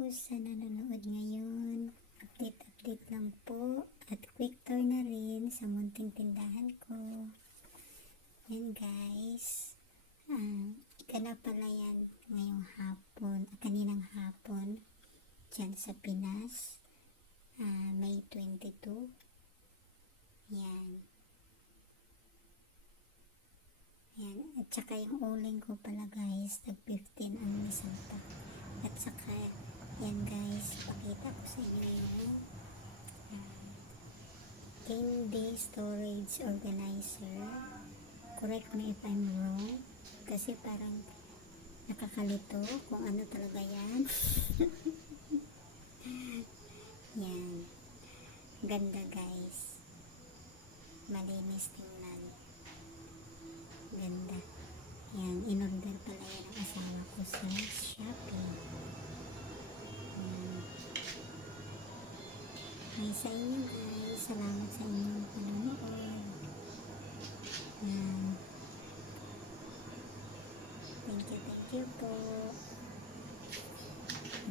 po sa nanonood ngayon. Update lang po at quick tour na rin sa munting tindahan ko. Yan guys. Ika na pala yan ngayong hapon, kaninang hapon dyan sa Pinas. May 22. Yan. Yan. At saka yung uling ko pala guys, tag 15 ang isang pack. At saka yan guys, pakita ko sa inyo yung candy storage organizer. Correct me if I'm wrong, kasi parang nakakalito kung ano talaga yan. Yan, ganda guys, malinis tingnan, ganda. Yan, in-order pala yan ang asawa ko sa Shopee. Ay sa inyo guys, salamat sa inyong panonood. Yan, thank you po.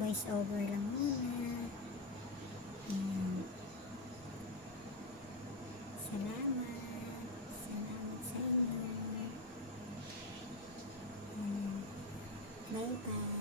Voice over lang muna. Yan, salamat sa inyo. Bye bye.